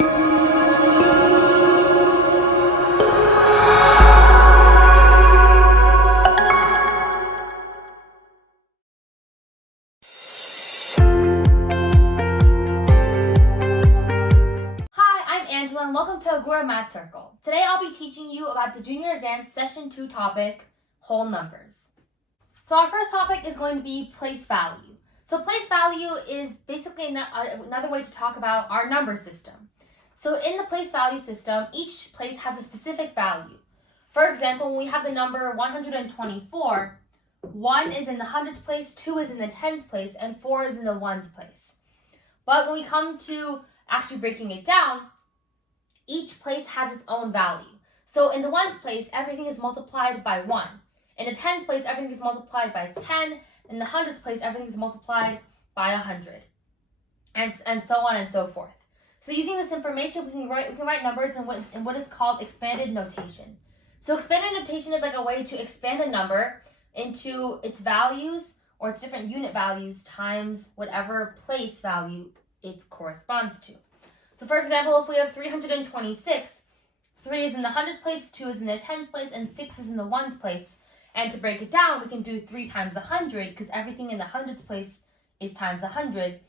And welcome to Agora Math Circle. Today I'll be teaching you about the Junior Advanced Session 2 topic, whole numbers. So our first topic is going to be place value. So place value is basically another way to talk about our number system. So in the place value system, each place has a specific value. For example, when we have the number 124, 1 is in the hundreds place, 2 is in the tens place, and 4 is in the ones place. But when we come to actually breaking it down, each place has its own value. So in the ones place, everything is multiplied by 1. In the tens place, everything is multiplied by 10. In the hundreds place, everything is multiplied by 100. And so on and so forth. So using this information, we can write numbers in what is called expanded notation. So expanded notation is like a way to expand a number into its values or its different unit values times whatever place value it corresponds to. So for example, if we have 326, 3 is in the hundreds place, 2 is in the tens place, and 6 is in the ones place. And to break it down, we can do 3 times 100 because everything in the hundreds place is times 100,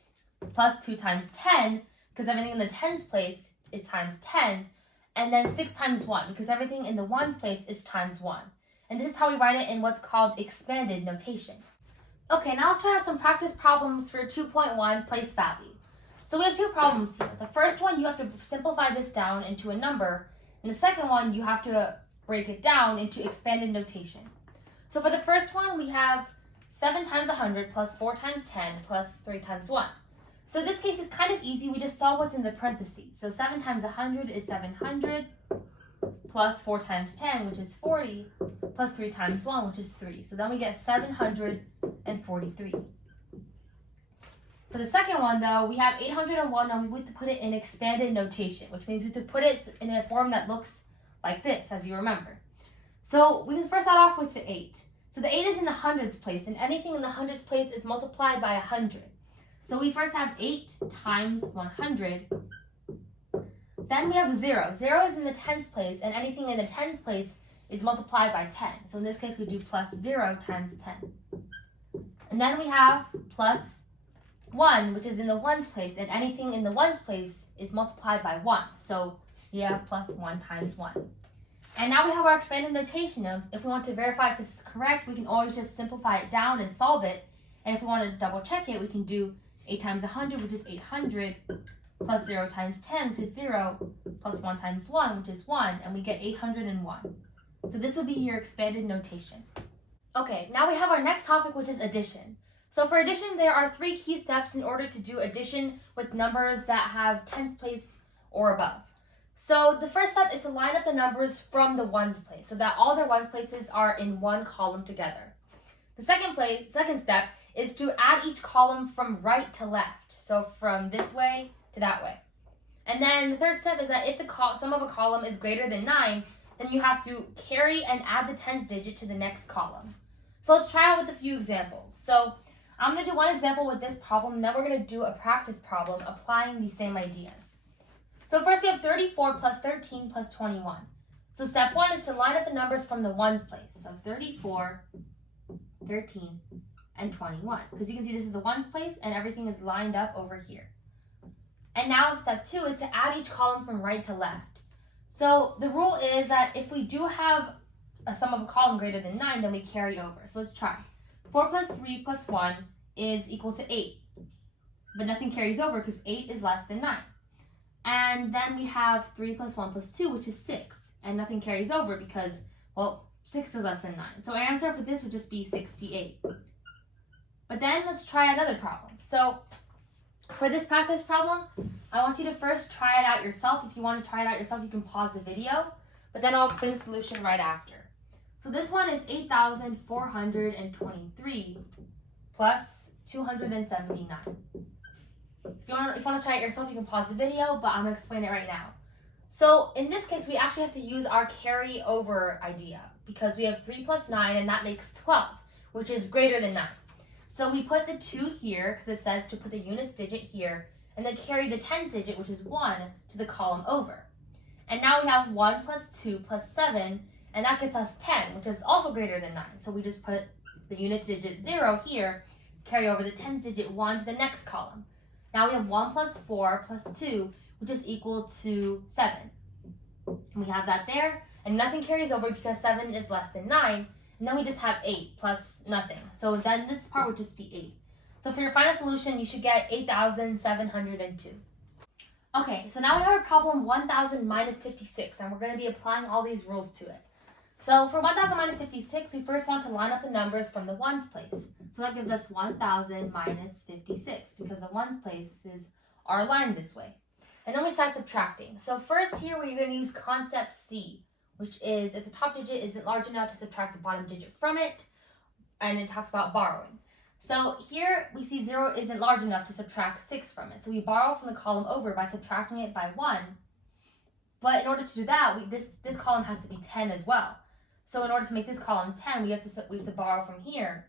plus 2 times 10 because everything in the tens place is times 10, and then 6 times 1 because everything in the ones place is times 1. And this is how we write it in what's called expanded notation. Okay, now let's try out some practice problems for 2.1 place value. So we have two problems here. The first one, you have to simplify this down into a number, and the second one, you have to break it down into expanded notation. So for the first one, we have 7 times 100 plus 4 times 10 plus 3 times 1. So in this case, it's kind of easy. We just saw what's in the parentheses. So 7 times 100 is 700 plus 4 times 10, which is 40, plus 3 times 1, which is 3. So then we get 743. For the second one, though, we have 801, and we have to put it in expanded notation, which means we have to put it in a form that looks like this, as you remember. So we can first start off with the 8. So the 8 is in the hundreds place, and anything in the hundreds place is multiplied by 100. So we first have 8 times 100. Then we have 0. 0 is in the tens place, and anything in the tens place is multiplied by 10. So in this case, we do plus 0 times 10. And then we have plus 1, which is in the ones place, and anything in the ones place is multiplied by 1. So we have plus 1 times 1. And now we have our expanded notation. Now, if we want to verify if this is correct, we can always just simplify it down and solve it. And if we want to double check it, we can do 8 times 100, which is 800, plus 0 times 10, which is 0, plus 1 times 1, which is 1, and we get 801. So this would be your expanded notation. Okay, now we have our next topic, which is addition. So for addition, there are 3 key steps in order to do addition with numbers that have tens place or above. So the first step is to line up the numbers from the ones place so that all their ones places are in one column together. The second step is to add each column from right to left. So from this way to that way. And then the third step is that if the sum of a column is greater than 9, then you have to carry and add the tens digit to the next column. So let's try out with a few examples. So I'm going to do one example with this problem, and then we're going to do a practice problem applying these same ideas. So first we have 34 plus 13 plus 21. So step 1 is to line up the numbers from the ones place. So 34, 13, and 21. Because you can see this is the ones place, and everything is lined up over here. And now step 2 is to add each column from right to left. So the rule is that if we do have a sum of a column greater than 9, then we carry over. So let's try. 4 plus 3 plus 1 is equal to 8. But nothing carries over because 8 is less than 9. And then we have 3 plus 1 plus 2, which is 6. And nothing carries over because, well, 6 is less than 9. So our answer for this would just be 68. But then let's try another problem. So for this practice problem, I want you to first try it out yourself. If you want to try it out yourself, you can pause the video. But then I'll explain the solution right after. So this one is 8,423 plus 279. If you want to try it yourself, you can pause the video, but I'm going to explain it right now. So in this case, we actually have to use our carryover idea because we have 3 plus 9, and that makes 12, which is greater than 9. So we put the 2 here because it says to put the units digit here, and then carry the tens digit, which is 1, to the column over. And now we have 1 plus 2 plus 7, and that gets us 10, which is also greater than 9. So we just put the units digit 0 here, carry over the tens digit 1 to the next column. Now we have 1 plus 4 plus 2, which is equal to 7. And we have that there, and nothing carries over because 7 is less than 9. And then we just have 8 plus nothing. So then this part would just be 8. So for your final solution, you should get 8,702. Okay, so now we have a problem 1,000 minus 56, and we're going to be applying all these rules to it. So for 1,000 minus 56, we first want to line up the numbers from the ones place. So that gives us 1,000 minus 56, because the ones places are aligned this way. And then we start subtracting. So first here, we're going to use concept C, which is if the top digit isn't large enough to subtract the bottom digit from it, and it talks about borrowing. So here we see 0 isn't large enough to subtract 6 from it. So we borrow from the column over by subtracting it by 1. But in order to do that, this column has to be 10 as well. So in order to make this column 10, we have to borrow from here,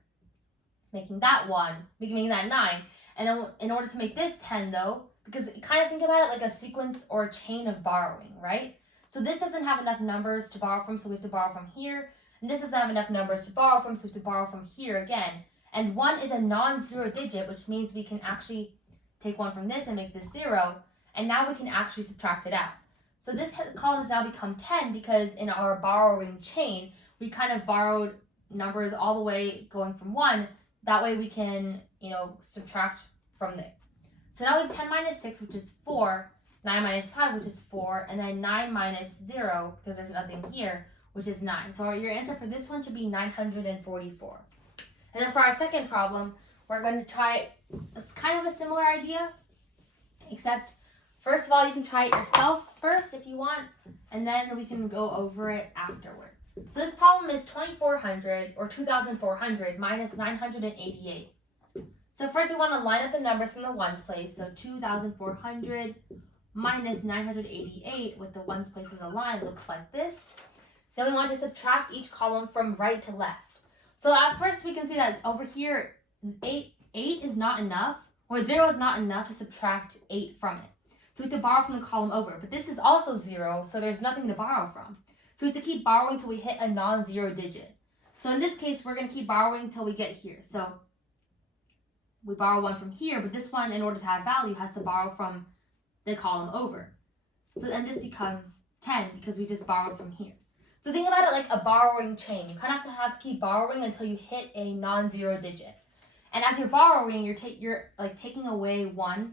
making that 1, making that 9. And then in order to make this 10 though, because kind of think about it like a sequence or a chain of borrowing, right? So this doesn't have enough numbers to borrow from, so we have to borrow from here. And this doesn't have enough numbers to borrow from, so we have to borrow from here again. And 1 is a non-zero digit, which means we can actually take 1 from this and make this 0. And now we can actually subtract it out. So this column has now become 10 because in our borrowing chain, we kind of borrowed numbers all the way going from 1. That way we can, subtract from there. So now we have 10 minus 6, which is 4, 9 minus 5, which is 4, and then 9 minus 0, because there's nothing here, which is 9. So your answer for this one should be 944. And then for our second problem, we're going to try kind of a similar idea, except first of all, you can try it yourself first if you want, and then we can go over it afterward. So this problem is 2,400 or 2,400 minus 988. So first we want to line up the numbers from the ones place. So 2,400 minus 988 with the ones places aligned looks like this. Then we want to subtract each column from right to left. So at first we can see that over here, 8 is not enough, or 0 is not enough to subtract 8 from it. So we have to borrow from the column over. But this is also 0, so there's nothing to borrow from. So we have to keep borrowing until we hit a non-zero digit. So in this case, we're going to keep borrowing until we get here. So we borrow 1 from here, but this one, in order to have value, has to borrow from the column over. So then this becomes 10 because we just borrowed from here. So think about it like a borrowing chain. You kind of have to keep borrowing until you hit a non-zero digit. And as you're borrowing, you're taking away 1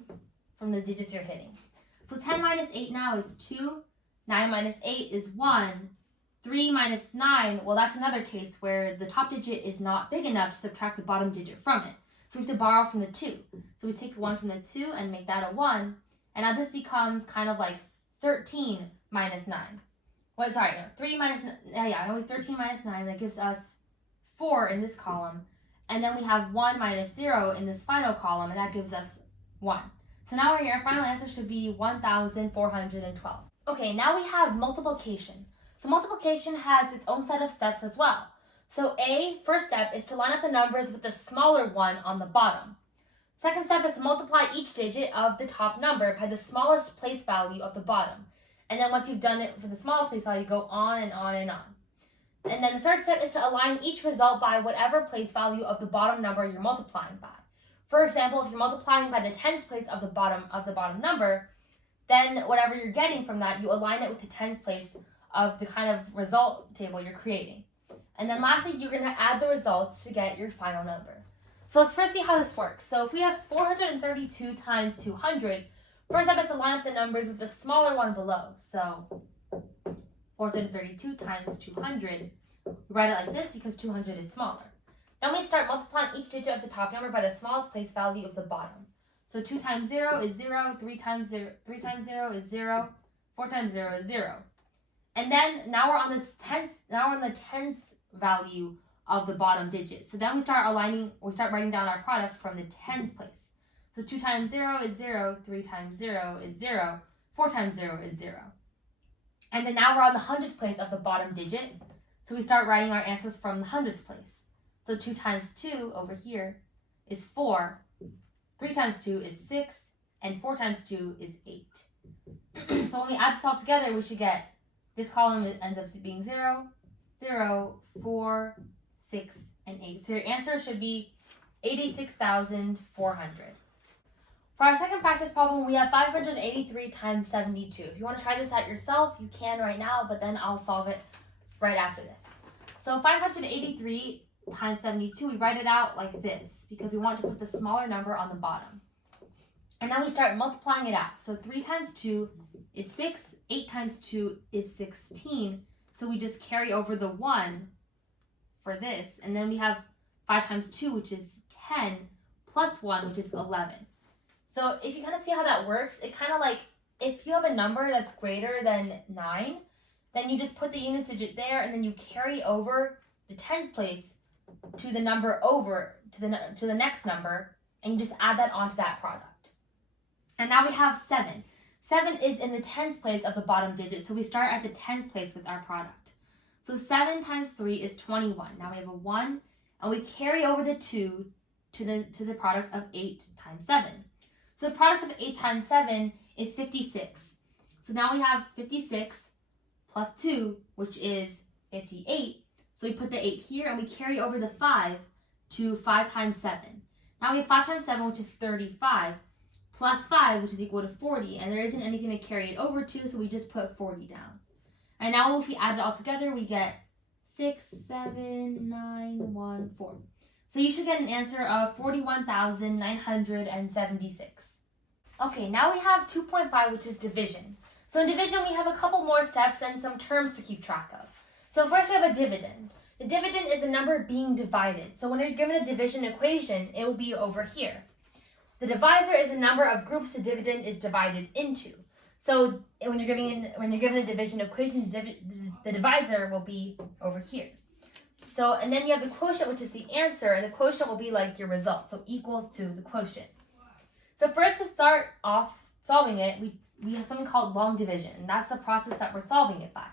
from the digits you're hitting. So 10 minus 8 now is 2. 9 minus 8 is 1. 3 minus 9, well, that's another case where the top digit is not big enough to subtract the bottom digit from it. So we have to borrow from the 2. So we take 1 from the 2 and make that a 1. And now this becomes kind of like 13 minus 9. 3 minus, it was 13 minus 9. That gives us 4 in this column. And then we have 1 minus 0 in this final column, and that gives us 1. So now our final answer should be 1,412. Okay, now we have multiplication. So multiplication has its own set of steps as well. So first step is to line up the numbers with the smaller one on the bottom. Second step is to multiply each digit of the top number by the smallest place value of the bottom. And then once you've done it for the smallest place value, go on and on and on. And then the third step is to align each result by whatever place value of the bottom number you're multiplying by. For example, if you're multiplying by the tens place of the bottom number, then whatever you're getting from that, you align it with the tens place of the kind of result table you're creating. And then lastly, you're going to add the results to get your final number. So let's first see how this works. So if we have 432 times 200, first step is to line up the numbers with the smaller one below. So 432 times 200, we write it like this because 200 is smaller. Then we start multiplying each digit of the top number by the smallest place value of the bottom. So 2 times 0 is 0, 3 times 0 is 0, 4 times 0 is 0. And then now we're on the tens value of the bottom digit. So then we start writing down our product from the tens place. So 2 times 0 is 0, 3 times 0 is 0, 4 times 0 is 0. And then now we're on the hundredths place of the bottom digit. So we start writing our answers from the hundredths place. So 2 times 2 over here is 4, 3 times 2 is 6, and 4 4 times 2 is 8. So when we add this all together, we should get, this column ends up being 0, 0, 4, 6, and 8. So your answer should be 86,400. For our second practice problem, we have 583 times 72. If you want to try this out yourself, you can right now, but then I'll solve it right after this. So 583 times 72, we write it out like this because we want to put the smaller number on the bottom. And then we start multiplying it out. So 3 times 2 is 6, 8 times 2 is 16. So we just carry over the 1 for this. And then we have 5 times 2, which is 10, plus 1, which is 11. So if you kind of see how that works, it kind of like, if you have a number that's greater than 9, then you just put the units digit there, and then you carry over the tens place to the number over, to the next number, and you just add that onto that product. And now we have 7. 7 is in the tens place of the bottom digit, so we start at the tens place with our product. So 7 times 3 is 21. Now we have a 1, and we carry over the 2 to the product of 8 times 7. So the product of 8 times 7 is 56. So now we have 56 plus 2, which is 58. So we put the 8 here, and we carry over the 5 to 5 times 7. Now we have 5 times 7, which is 35, plus 5, which is equal to 40, and there isn't anything to carry it over to, so we just put 40 down. And now if we add it all together, we get 6, 7, 9, 1, 4. So you should get an answer of 41,976. Okay, now we have 2.5, which is division. So in division, we have a couple more steps and some terms to keep track of. So first we have a dividend. The dividend is the number being divided. So when you're given a division equation, it will be over here. The divisor is the number of groups the dividend is divided into. So when you're given a division equation, the divisor will be over here. So, and then you have the quotient, which is the answer, and the quotient will be like your result, so equals to the quotient. So first, to start off solving it, we have something called long division, and that's the process that we're solving it by.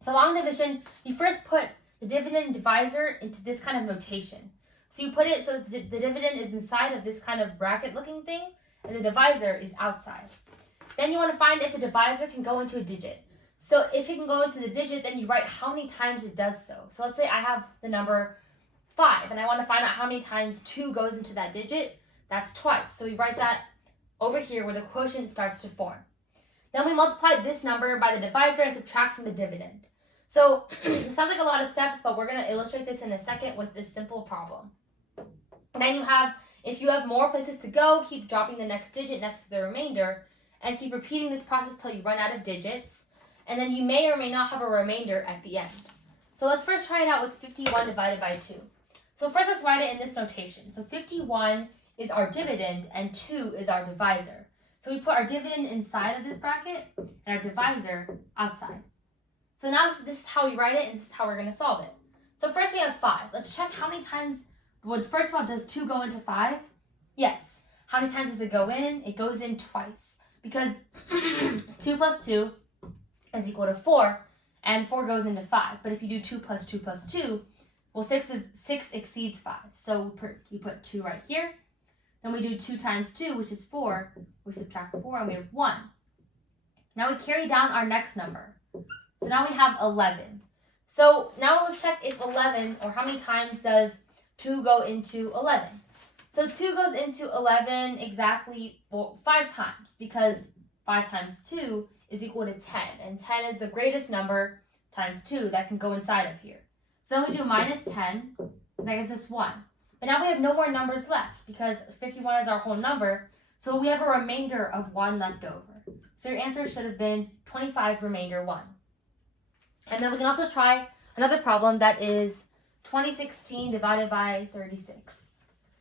So long division, you first put the dividend divisor into this kind of notation. So you put it so that the dividend is inside of this kind of bracket looking thing, and the divisor is outside. Then you want to find if the divisor can go into a digit. So if it can go into the digit, then you write how many times it does so. So let's say I have the number 5, and I want to find out how many times 2 goes into that digit. That's twice. So we write that over here where the quotient starts to form. Then we multiply this number by the divisor and subtract from the dividend. So it sounds like a lot of steps, but we're going to illustrate this in a second with this simple problem. Then you have, if you have more places to go, keep dropping the next digit next to the remainder, and keep repeating this process till you run out of digits. And then you may or may not have a remainder at the end. So let's first try it out with 51 divided by 2. So first let's write it in this notation. So 51 is our dividend and 2 is our divisor. So we put our dividend inside of this bracket and our divisor outside. So now this is how we write it, and this is how we're going to solve it. So first we have 5. Let's check how many times, well, first of all, does 2 go into 5? Yes. How many times does it go in? It goes in twice. Because 2 plus 2 is equal to 4, and 4 goes into 5. But if you do 2 plus 2 plus 2, well, 6 exceeds 5. So we put 2 right here. Then we do 2 times 2, which is 4. We subtract 4, and we have 1. Now we carry down our next number. So now we have 11. So now we'll check if 11, or how many times does 2 go into 11. So 2 goes into 11 exactly 5 times, because 5 times 2 is equal to 10. And 10 is the greatest number times 2 that can go inside of here. So then we do minus 10, and that gives us 1. But now we have no more numbers left, because 51 is our whole number, so we have a remainder of 1 left over. So your answer should have been 25 remainder 1. And then we can also try another problem that is 2016 divided by 36.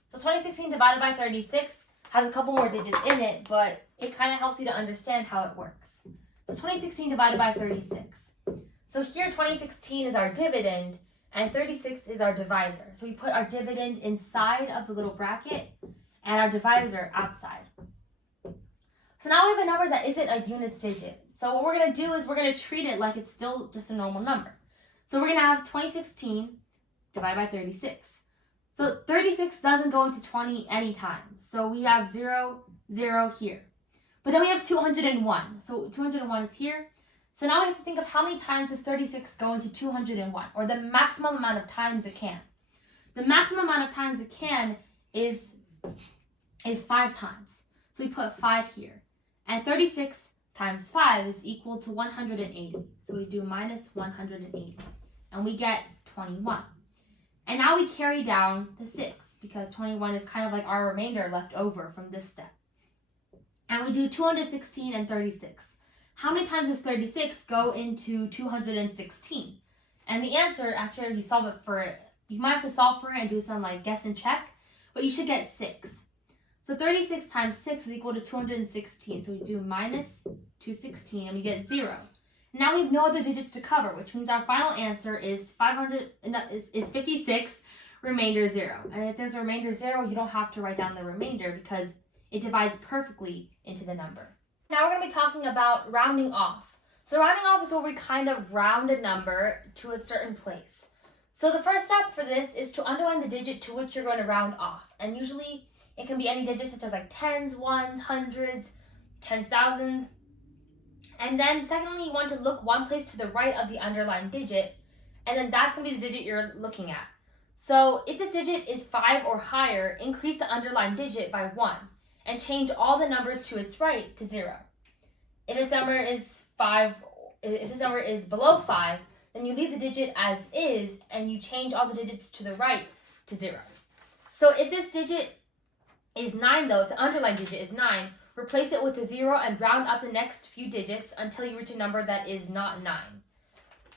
So 2016 divided by 36 has a couple more digits in it, but it kind of helps you to understand how it works. So 2016 divided by 36. So here 2016 is our dividend, and 36 is our divisor. So we put our dividend inside of the little bracket and our divisor outside. So now we have a number that isn't a units digit. So what we're going to do is we're going to treat it like it's still just a normal number. So we're going to have 2016 divided by 36. So 36 doesn't go into 20 anytime. So we have 0, 0 here. But then we have 201. So 201 is here. So now we have to think of how many times does 36 go into 201, or the maximum amount of times it can. The maximum amount of times it can is 5 times. So we put 5 here. And 36 times 5 is equal to 180. So we do minus 180. And we get 21. And now we carry down the 6, because 21 is kind of like our remainder left over from this step. And we do 216 and 36. How many times does 36 go into 216? And the answer, after you solve it for it, you might have to solve for it and do some like guess and check, but you should get 6. So 36 times 6 is equal to 216. So we do minus 216 and we get 0. Now we have no other digits to cover, which means our final answer is 56, remainder 0. And if there's a remainder 0, you don't have to write down the remainder because it divides perfectly into the number. Now we're going to be talking about rounding off. So rounding off is where we kind of round a number to a certain place. So the first step for this is to underline the digit to which you're going to round off. And usually it can be any digit such as like tens, ones, hundreds, tens, thousands. And then secondly, you want to look one place to the right of the underlined digit, and then that's going to be the digit you're looking at. So if this digit is 5 or higher, increase the underlined digit by 1 and change all the numbers to its right to 0. If this number is below 5, then you leave the digit as is and you change all the digits to the right to 0. So if this digit is 9 though, if the underlined digit is 9, replace it with a 0 and round up the next few digits until you reach a number that is not 9.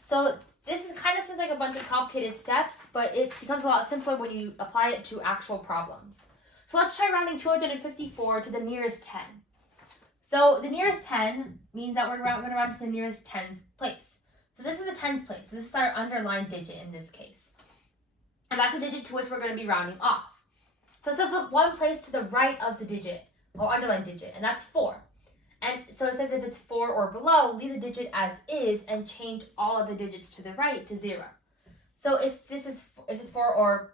So this is kind of seems like a bunch of complicated steps, but it becomes a lot simpler when you apply it to actual problems. So let's try rounding 254 to the nearest 10. So the nearest 10 means that we're going to round to the nearest tens place. So this is the tens place. So this is our underlined digit in this case. And that's the digit to which we're going to be rounding off. So it says look one place to the right of the digit, or underlined digit, and that's 4. And so it says if it's 4 or below, leave the digit as is and change all of the digits to the right to 0. So if it's 4 or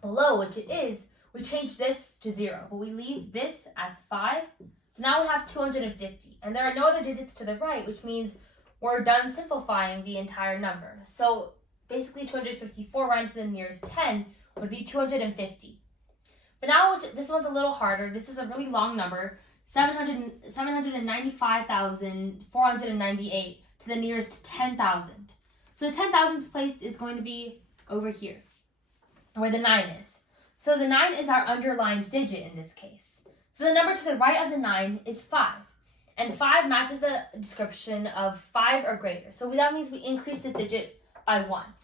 below, which it is, we change this to 0, but we leave this as 5. So now we have 250, and there are no other digits to the right, which means we're done simplifying the entire number. So basically 254 rounded to the nearest 10 would be 250. But now this one's a little harder. This is a really long number, 795,498 to the nearest 10,000. So the 10,000th place is going to be over here, where the 9 is. So the 9 is our underlined digit in this case. So the number to the right of the 9 is 5. And 5 matches the description of 5 or greater. So that means we increase this digit by 1.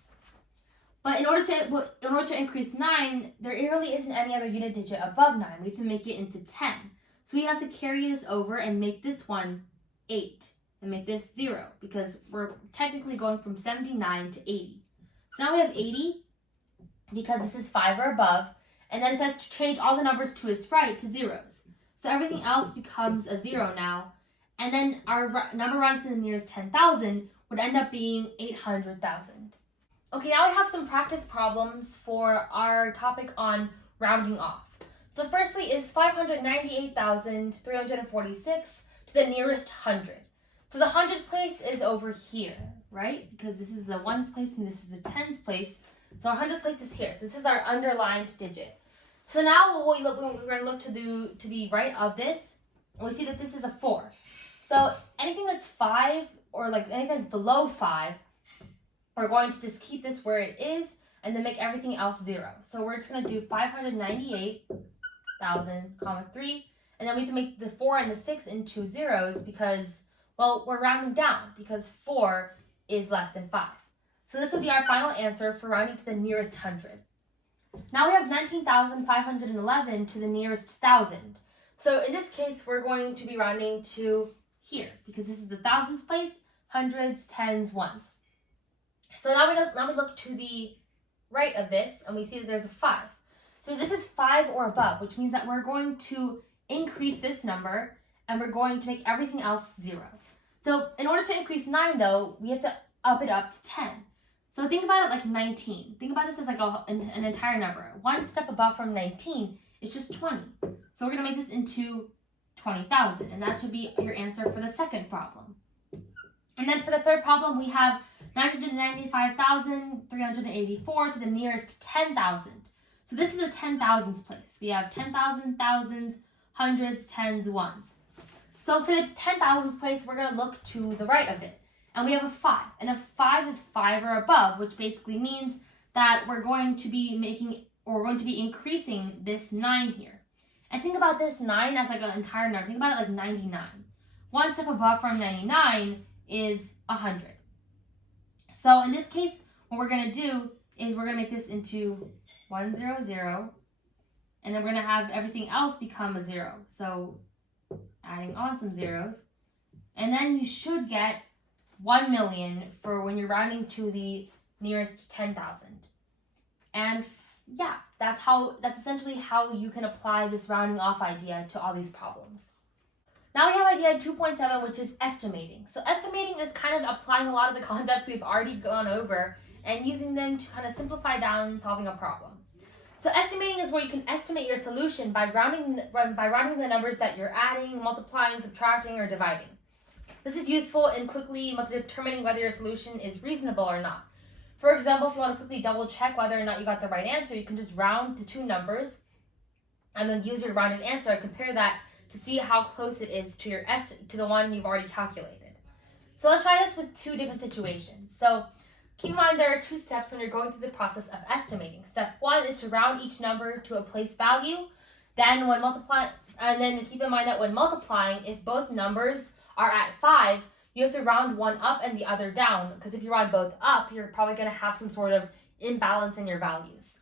But in order to increase 9, there really isn't any other unit digit above 9. We have to make it into 10. So we have to carry this over and make this one 8. And make this 0. Because we're technically going from 79 to 80. So now we have 80 because this is 5 or above. And then it says to change all the numbers to its right to zeros. So everything else becomes a 0 now. And then our number rounded to the nearest 10,000 would end up being 800,000. Okay, now we have some practice problems for our topic on rounding off. So firstly is 598,346 to the nearest 100. So the 100th place is over here, right? Because this is the ones place and this is the tens place. So our 100th place is here. So this is our underlined digit. So now we're going to look to the right of this, and we see that this is a 4. So anything that's 5 or like anything that's below 5, we're going to just keep this where it is and then make everything else 0. So we're just going to do 598,000, 3, and then we have to make the 4 and the 6 into zeros because, well, we're rounding down because 4 is less than 5. So this will be our final answer for rounding to the nearest 100. Now we have 19,511 to the nearest 1,000. So in this case, we're going to be rounding to here because this is the thousands place, hundreds, tens, ones. So now we look to the right of this and we see that there's a 5. So this is 5 or above, which means that we're going to increase this number and we're going to make everything else 0. So in order to increase 9 though, we have to up it up to 10. So think about it like 19. Think about this as like an entire number. One step above from 19 is just 20. So we're going to make this into 20,000. And that should be your answer for the second problem. And then for the third problem, we have 995,384 to the nearest 10,000. So this is the 10,000s place. We have 10,000, thousands, hundreds, tens, ones. So for the 10,000s place, we're going to look to the right of it. And we have a 5. And a 5 is 5 or above, which basically means that we're going to be increasing this 9 here. And think about this 9 as like an entire number. Think about it like 99. One step above from 99 is 100. So in this case, what we're going to do is we're going to make this into 1, 0, 0. And then we're going to have everything else become a 0. So adding on some zeros. And then you should get 1 million for when you're rounding to the nearest 10,000. And yeah, that's essentially how you can apply this rounding off idea to all these problems. Now we have idea 2.7, which is estimating. So estimating is kind of applying a lot of the concepts we've already gone over and using them to kind of simplify down solving a problem. So estimating is where you can estimate your solution by rounding the numbers that you're adding, multiplying, subtracting, or dividing. This is useful in quickly determining whether your solution is reasonable or not. For example, if you want to quickly double check whether or not you got the right answer, you can just round the two numbers and then use your rounded answer and compare that to see how close it is to the one you've already calculated. So let's try this with two different situations. So keep in mind there are 2 steps when you're going through the process of estimating. Step 1 is to round each number to a place value. Then keep in mind that when multiplying, if both numbers are at 5, you have to round one up and the other down, because if you round both up, you're probably going to have some sort of imbalance in your values.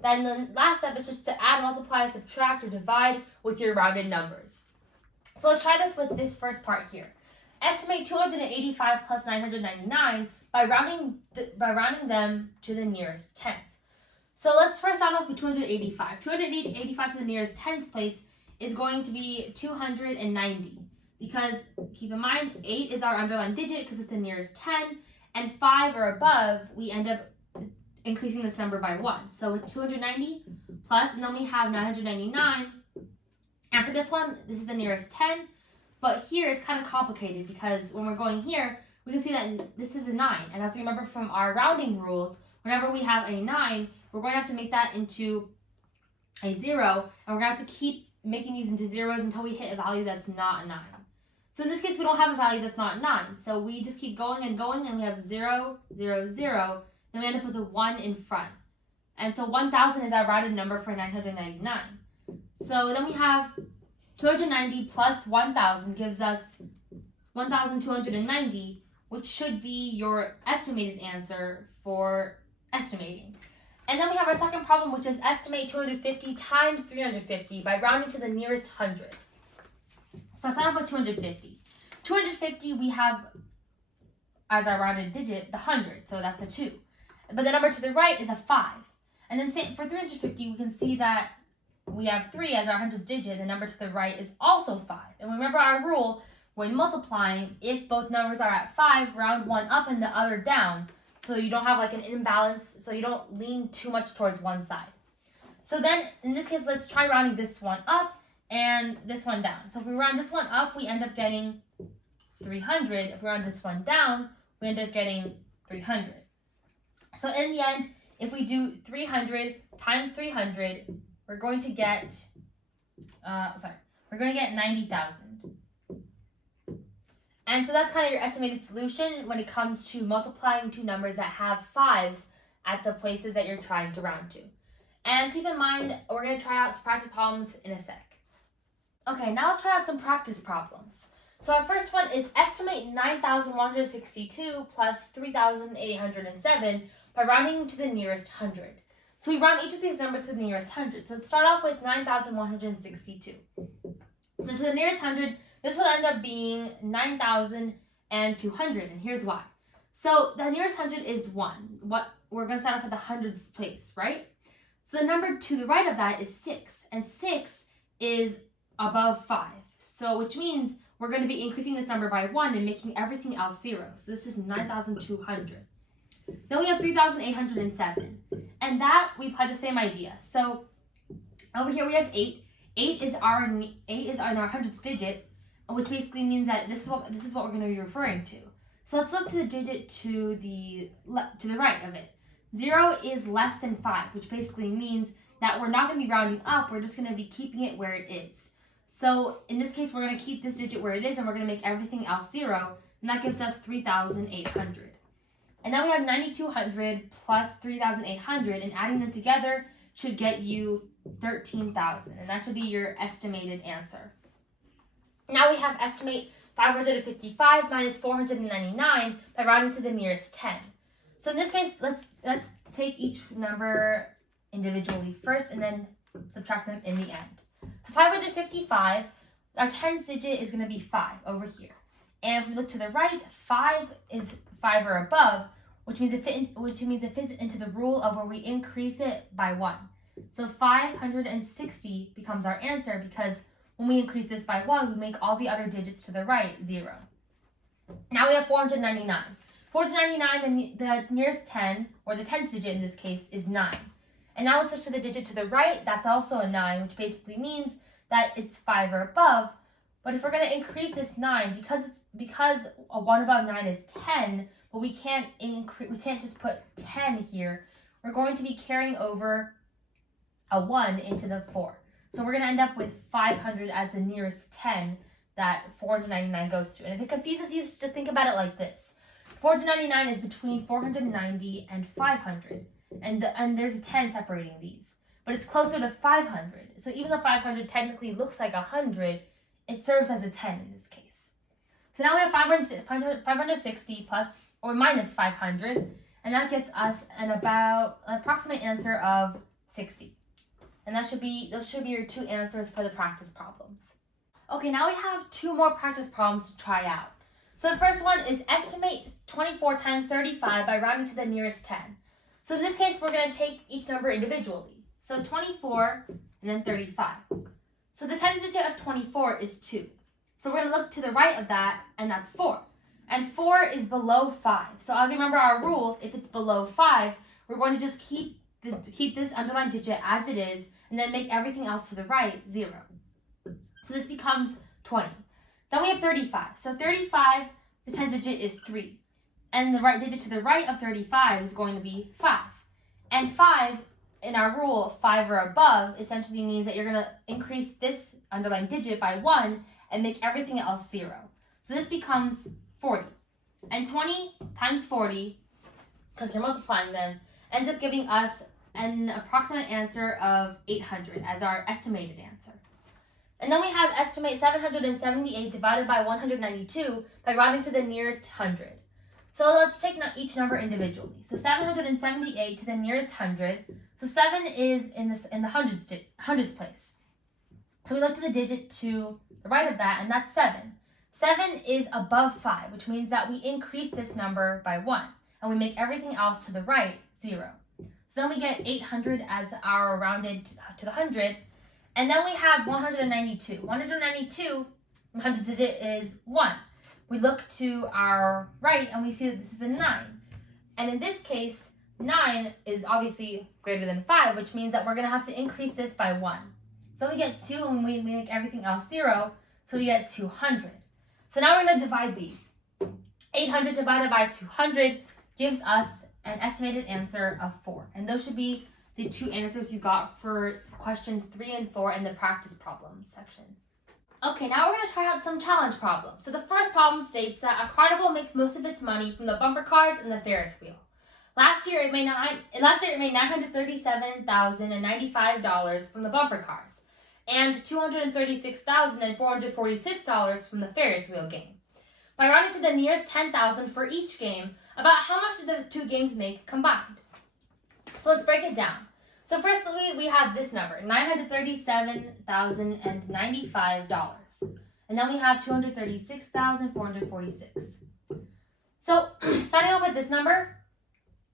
Then the last step is just to add, multiply, subtract, or divide with your rounded numbers. So let's try this with this first part here. Estimate 285 plus 999 by rounding them to the nearest tens. So let's first start off with 285. 285 to the nearest tens place is going to be 290. Because keep in mind, 8 is our underlying digit because it's the nearest 10, and 5 or above, we end up increasing this number by 1. So 290 plus, and then we have 999. And for this one, this is the nearest 10, but here it's kind of complicated because when we're going here, we can see that this is a 9. And as you remember from our rounding rules, whenever we have a 9, we're going to have to make that into a 0, and we're going to have to keep making these into zeros until we hit a value that's not a 9. So in this case, we don't have a value that's not 9. So we just keep going, and we have 0, 0, 0. Then we end up with a 1 in front. And so 1,000 is our rounded number for 999. So then we have 290 plus 1,000 gives us 1,290, which should be your estimated answer for estimating. And then we have our second problem, which is estimate 250 times 350 by rounding to the nearest hundredth. So I'll start off with 250. 250 we have as our rounded digit the 100, so that's a 2. But the number to the right is a 5. And then for 350, we can see that we have 3 as our 100th digit. The number to the right is also 5. And remember our rule, when multiplying, if both numbers are at 5, round one up and the other down. So you don't have like an imbalance, so you don't lean too much towards one side. So then, in this case, let's try rounding this one up and this one down. So if we round this one up, we end up getting 300. If we round this one down, we end up getting 300. So in the end, if we do 300 times 300, we're going to get, 90,000. And so that's kind of your estimated solution when it comes to multiplying two numbers that have 5s at the places that you're trying to round to. And keep in mind, we're going to try out some practice problems in a sec. Okay, now let's try out some practice problems. So our first one is estimate 9,162 plus 3,807 by rounding to the nearest hundred. So we round each of these numbers to the nearest hundred. So let's start off with 9,162. So to the nearest hundred, this would end up being 9,200, and here's why. So the nearest hundred is 1. We're going to start off at the hundredths place, right? So the number to the right of that is 6, and 6 is above 5. So which means we're going to be increasing this number by 1 and making everything else 0. So this is 9,200. Then we have 3,807, and that we apply the same idea. So over here we have 8. 8 is in our hundredths digit, which basically means that this is what we're going to be referring to. So let's look to the digit to the right of it. 0 is less than 5, which basically means that we're not going to be rounding up, we're just going to be keeping it where it is. So in this case, we're going to keep this digit where it is, and we're going to make everything else 0, and that gives us 3,800. And then we have 9,200 plus 3,800, and adding them together should get you 13,000, and that should be your estimated answer. Now we have estimate 555 minus 499 by rounding to the nearest 10. So in this case, let's take each number individually first and then subtract them in the end. So 555, our tens digit is going to be 5 over here. And if we look to the right, 5 is 5 or above, which means it fits into the rule of where we increase it by 1. So 560 becomes our answer because when we increase this by 1, we make all the other digits to the right 0. Now we have 499. 499, the nearest 10, or the tens digit in this case, is 9. And now let's switch to the digit to the right. That's also a 9, which basically means that it's 5 or above. But if we're going to increase this 9, because a 1 above 9 is 10, but we can't just put 10 here. We're going to be carrying over a 1 into the 4. So we're going to end up with 500 as the nearest 10 that 499 goes to. And if it confuses you, just think about it like this. 499 is between 490 and 500. And there's a 10 separating these. But it's closer to 500. So even though 500 technically looks like 100, it serves as a 10 in this case. So now we have 560 plus or minus 500, and that gets us an approximate answer of 60. And those should be your 2 answers for the practice problems. Okay, now we have 2 more practice problems to try out. So the first one is estimate 24 times 35 by rounding to the nearest 10. So in this case, we're going to take each number individually. So 24 and then 35. So the tens digit of 24 is 2. So we're going to look to the right of that, and that's 4. And 4 is below 5. So as you remember our rule, if it's below 5, we're going to just keep this underlined digit as it is, and then make everything else to the right 0. So this becomes 20. Then we have 35. So 35, the tens digit is 3. And the right digit to the right of 35 is going to be 5. And 5, in our rule, 5 or above, essentially means that you're going to increase this underlined digit by 1 and make everything else 0. So this becomes 40. And 20 times 40, because you're multiplying them, ends up giving us an approximate answer of 800 as our estimated answer. And then we have estimate 778 divided by 192 by rounding to the nearest 100. So let's take each number individually. So 778 to the nearest 100. So 7 is in the hundreds place. So we look to the digit to the right of that, and that's 7. 7 is above 5, which means that we increase this number by 1, and we make everything else to the right 0. So then we get 800 as our rounded to the 100, and then we have 192. 192, the hundredths digit is 1. We look to our right and we see that this is a 9. And in this case, 9 is obviously greater than 5, which means that we're going to have to increase this by 1. So we get 2 and we make everything else 0, so we get 200. So now we're going to divide these. 800 divided by 200 gives us an estimated answer of 4. And those should be the 2 answers you got for questions 3 and 4 in the practice problems section. Okay, now we're going to try out some challenge problems. So the first problem states that a carnival makes most of its money from the bumper cars and the Ferris wheel. Last year it made $937,095 from the bumper cars and $236,446 from the Ferris wheel game. By rounding to the nearest 10,000 for each game, about how much did the 2 games make combined? So let's break it down. So first we have this number, $937,095. And then we have $236,446. So starting off with this number,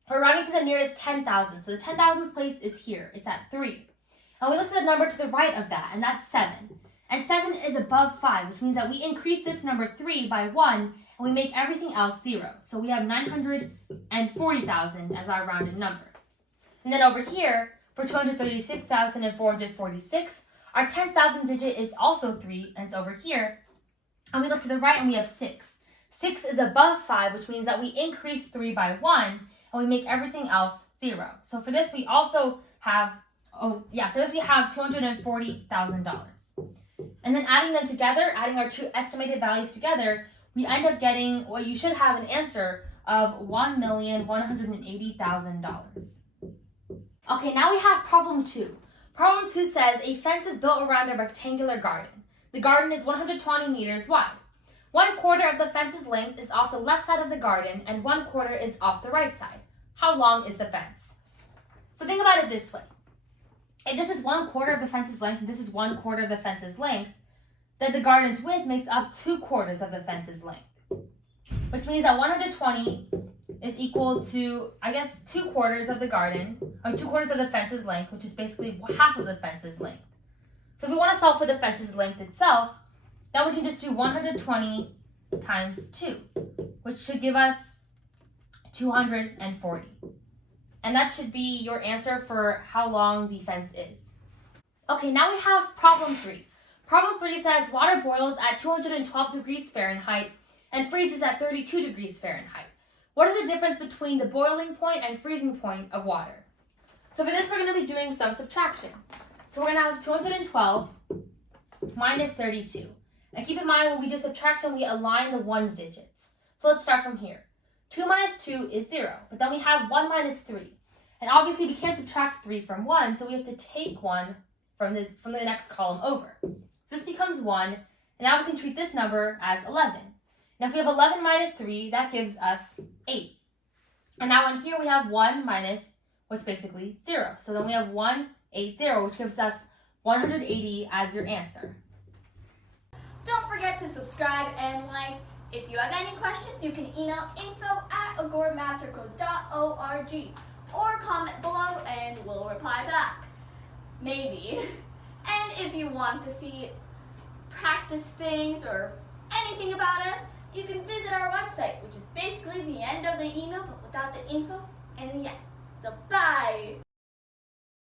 we're rounding to the nearest 10,000. So the 10,000th place is here. It's at 3. And we look at the number to the right of that, and that's 7. And 7 is above 5, which means that we increase this number 3 by 1, and we make everything else 0. So we have 940,000 as our rounded number. And then over here, for 236,446, Our 10,000 digit is also 3, and it's over here. And we look to the right and we have 6. 6 is above 5, which means that we increase 3 by 1, and we make everything else 0. So for this, we also have, $240,000. And then adding them together, adding our two estimated values together, we end up getting, well, you should have an answer of $1,180,000. Okay, now we have problem 2. Problem 2 says a fence is built around a rectangular garden. The garden is 120 meters wide. 1/4 of the fence's length is off the left side of the garden and 1/4 is off the right side. How long is the fence? So think about it this way. If this is 1/4 of the fence's length and this is 1/4 of the fence's length, then the garden's width makes up 2/4 of the fence's length. Which means that 120 is equal to, 2/4 of the garden, or 2/4 of the fence's length, which is basically half of the fence's length. So if we want to solve for the fence's length itself, then we can just do 120 times 2, which should give us 240. And that should be your answer for how long the fence is. Okay, now we have problem 3. Problem 3 says water boils at 212 degrees Fahrenheit and freezes at 32 degrees Fahrenheit. What is the difference between the boiling point and freezing point of water? So for this, we're going to be doing some subtraction. So we're going to have 212 minus 32. And keep in mind, when we do subtraction, we align the ones digits. So let's start from here. 2 minus 2 is 0, but then we have 1 minus 3. And obviously, we can't subtract 3 from 1, so we have to take 1 from the next column over. This becomes 1, and now we can treat this number as 11. Now if we have 11 minus 3, that gives us 8. And now in here we have 1 minus what's basically 0. So then we have 180, which gives us 180 as your answer. Don't forget to subscribe and like. If you have any questions, you can email info@agoramatterco.org or comment below and we'll reply back. Maybe. And if you want to see practice things or anything about us, you can visit our website, which is basically the end of the email, but without the info and the end. So bye!